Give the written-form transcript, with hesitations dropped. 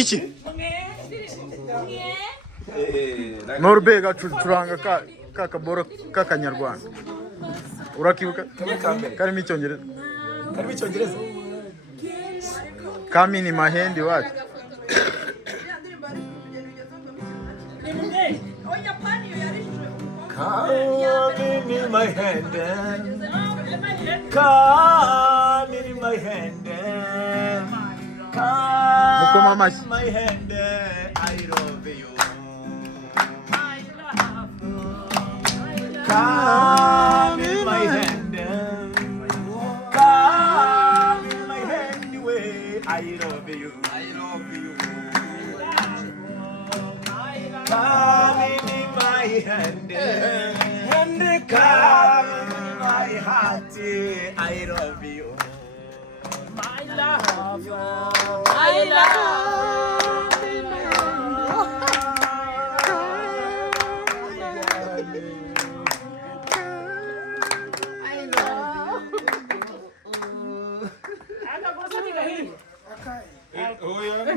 Iki Norbega curanga kakaboro k'akanyarwanda urakibuka karimo icyongereza kamini mahendi wacu Come in my hand, come in my hand, come in my hand, I love you. Come in my hand, come in my hand, way I love you. I love you. Come in my hand, and come in my heart, I love you. My love, I love you. I love you.